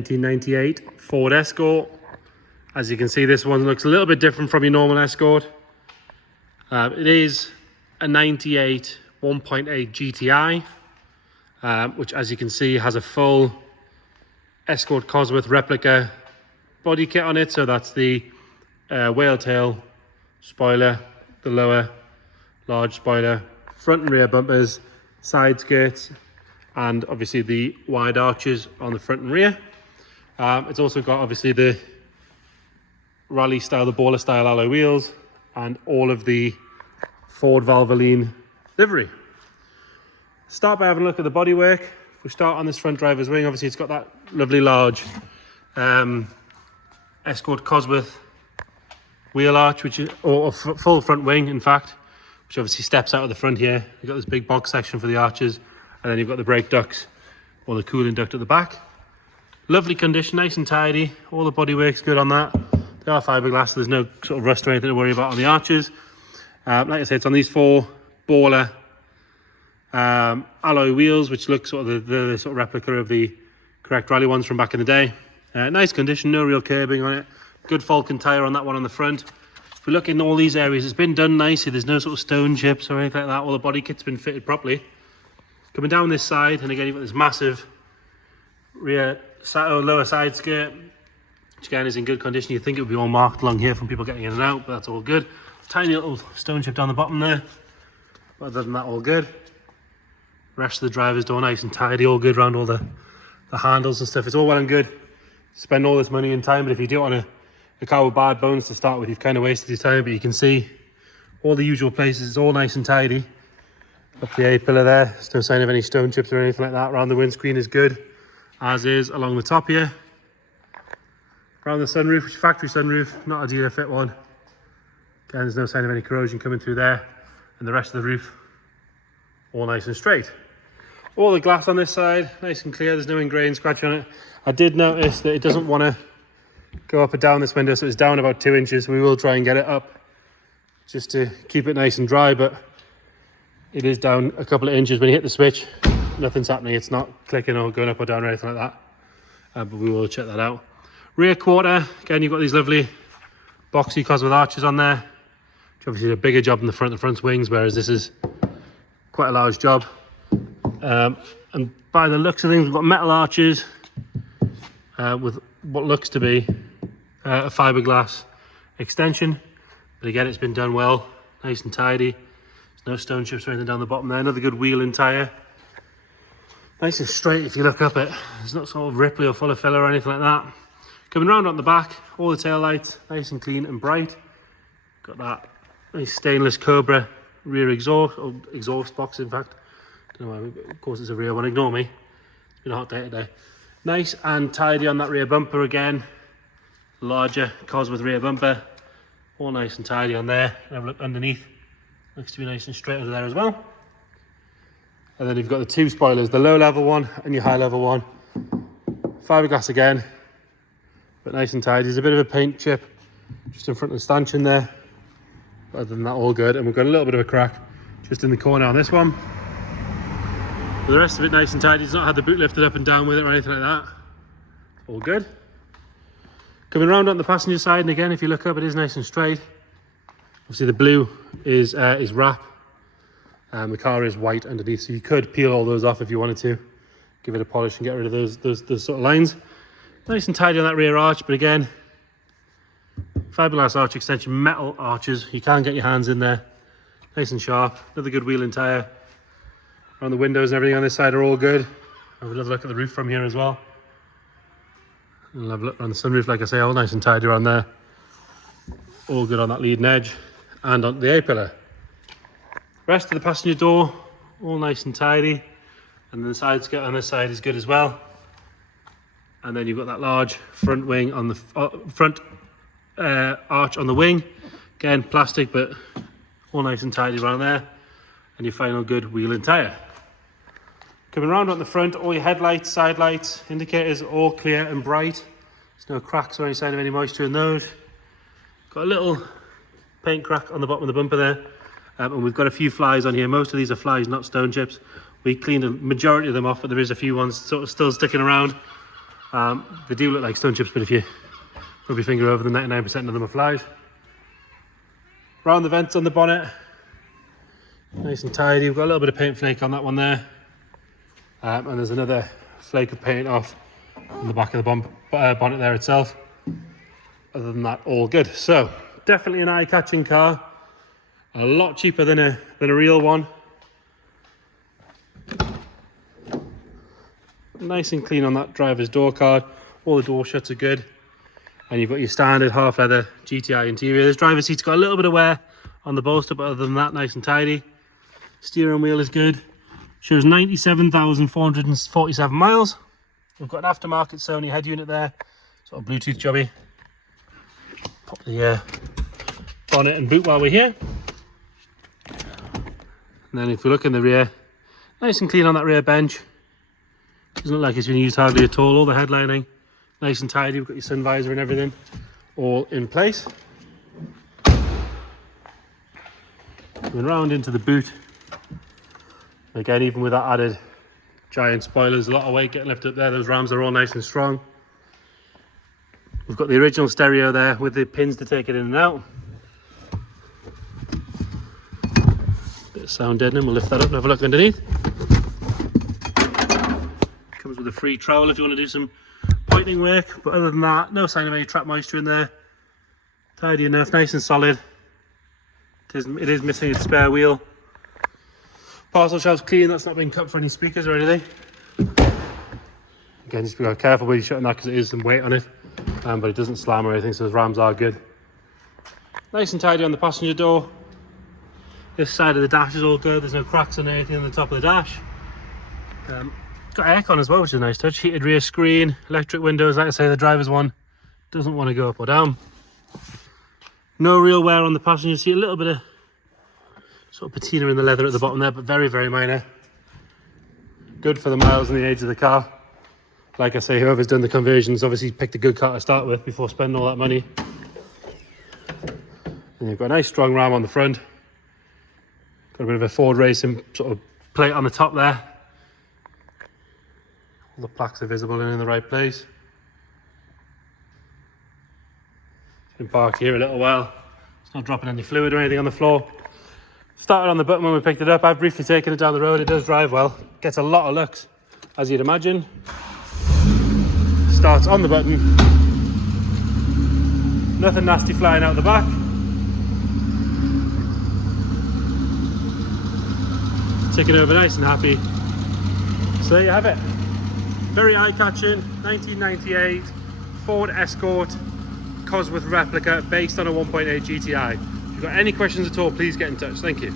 1998 Ford Escort. As you can see, this one looks a little bit different from your normal Escort. It is a 98 1.8 GTI, which, as you can see, has a full Escort Cosworth replica body kit on it. So that's the whale tail spoiler, the lower large spoiler, front and rear bumpers, side skirts, and obviously the wide arches on the front and rear. It's also got obviously the rally style, the baller style alloy wheels, and all of the Ford Valvoline livery. Start by having a look at the bodywork. If we start on this front driver's wing, obviously it's got that lovely large Escort Cosworth wheel arch, which is, or full front wing in fact, which obviously steps out of the front here. You've got this big box section for the arches, and then you've got the brake ducts or the cooling duct at the back. Lovely condition, nice and tidy. All the bodywork's good on that. They are fiberglass, so there's no sort of rust or anything to worry about on the arches. Like I said, it's on these four baller alloy wheels, which look sort of the sort of replica of the correct rally ones from back in the day. Nice condition, no real curbing on it. Good Falcon tyre on that one on the front. If we look in all these areas, it's been done nicely. There's no sort of stone chips or anything like that. All the body kit's been fitted properly. Coming down this side, and again you've got this massive rear lower side skirt, which again is in good condition. You'd think it would be all marked along here from people getting in and out, but that's all good. Tiny little stone chip down the bottom there, but other than that, all good. Rest of the driver's door nice and tidy, all good around all the handles and stuff. It's all well and good to spend all this money and time, but if you do want a car with bad bones to start with, you've kind of wasted your time. But you can see all the usual places, it's all nice and tidy. Up the A-pillar there, there's no sign of any stone chips or anything like that. Around the windscreen is good, as is along the top here. Around the sunroof, which is factory sunroof, not a dealer fit one. Again, there's no sign of any corrosion coming through there. And the rest of the roof, all nice and straight. All the glass on this side, nice and clear. There's no ingrained scratch on it. I did notice that it doesn't want to go up and down this window, so it's down about 2 inches. We will try and get it up just to keep it nice and dry, but it is down a couple of inches. When you hit the switch, nothing's happening. It's not clicking or going up or down or anything like that. But we will check that out. Rear quarter, again, you've got these lovely boxy Cosworth arches on there, which obviously is a bigger job than the front wings, whereas this is quite a large job. And by the looks of things, we've got metal arches with what looks to be a fiberglass extension. But again, it's been done well, nice and tidy. There's no stone chips or anything down the bottom there. Another good wheel and tyre. Nice and straight if you look up it. It's not sort of ripply or full of filler or anything like that. Coming round on the back, all the tail lights, nice and clean and bright. Got that nice stainless Cobra rear exhaust, or exhaust box in fact. Don't know why, of course it's a rear one, ignore me. It's been a hot day today. Nice and tidy on that rear bumper again. Larger Cosworth rear bumper. All nice and tidy on there. Have a look underneath. Looks to be nice and straight under there as well. And then you've got the two spoilers, the low level one and your high level one. Fiberglass again, but nice and tidy. There's a bit of a paint chip just in front of the stanchion there. But other than that, all good. And we've got a little bit of a crack just in the corner on this one. But the rest of it nice and tidy. It's not had the boot lifted up and down with it or anything like that. All good. Coming around on the passenger side, and again, if you look up, it is nice and straight. Obviously the blue is wrap. The car is white underneath, so you could peel all those off if you wanted to. Give it a polish and get rid of those sort of lines. Nice and tidy on that rear arch, but again, fiberglass arch extension, metal arches. You can get your hands in there. Nice and sharp. Another good wheel and tyre. Around the windows and everything on this side are all good. Have another look at the roof from here as well. And have a look around the sunroof, like I say, all nice and tidy around there. All good on that leading edge and on the A-pillar. Rest of the passenger door, all nice and tidy. And then the side skirt on this side is good as well. And then you've got that large front wing on the front arch on the wing. Again, plastic, but all nice and tidy around there. And your final good wheel and tyre. Coming around on the front, all your headlights, side lights, indicators, all clear and bright. There's no cracks or any sign of any moisture in those. Got a little paint crack on the bottom of the bumper there. And we've got a few flies on here. Most of these are flies, not stone chips. We cleaned a majority of them off, but there is a few ones sort of still sticking around. They do look like stone chips, but if you rub your finger over them, 99% of them are flies. Round the vents on the bonnet, nice and tidy. We've got a little bit of paint flake on that one there. And there's another flake of paint off on the back of the bonnet there itself. Other than that, all good. So definitely an eye-catching car. A lot cheaper than a real one. Nice and clean on that driver's door card. All the door shuts are good. And you've got your standard half leather GTI interior. This driver's seat's got a little bit of wear on the bolster, but other than that, nice and tidy. Steering wheel is good. Shows 97,447 miles. We've got an aftermarket Sony head unit there. Sort of Bluetooth jobby. Pop the bonnet and boot while we're here. And then if we look in the rear, nice and clean on that rear bench. Doesn't look like it's been used hardly at all. All the headlining, nice and tidy. We've got your sun visor and everything all in place. Going round into the boot. Again, even with that added giant spoilers, a lot of weight getting lifted up there. Those rams are all nice and strong. We've got the original stereo there with the pins to take it in and out. Bit of sound deadening. We'll lift that up and have a look underneath. Comes with a free trowel if you want to do some pointing work, but other than that, no sign of any trap moisture in there. Tidy enough, nice and solid. It is missing its spare wheel. Parcel shelf's clean, that's not been cut for any speakers or anything. Again, just be careful when you're shutting that because it is some weight on it, but it doesn't slam or anything, so those rams are good. Nice and tidy on the passenger door. This side of the dash is all good, there's no cracks on anything on the top of the dash. Got aircon as well, which is a nice touch. Heated rear screen, electric windows. Like I say, the driver's one doesn't want to go up or down. No real wear on the passenger seat. A little bit of sort of patina in the leather at the bottom there, but very, very minor. Good for the miles and the age of the car. Like I say, whoever's done the conversions obviously picked a good car to start with before spending all that money. And you've got a nice strong ram on the front. Got a bit of a Ford racing sort of plate on the top there. All the plaques are visible and in the right place. Been parked here a little while. It's not dropping any fluid or anything on the floor. Started on the button when we picked it up. I've briefly taken it down the road. It does drive well. Gets a lot of looks, as you'd imagine. Starts on the button. Nothing nasty flying out the back. Ticking over nice and happy. So there you have it. Very eye-catching, 1998 Ford Escort Cosworth replica based on a 1.8 GTI. If you've got any questions at all, please get in touch. Thank you.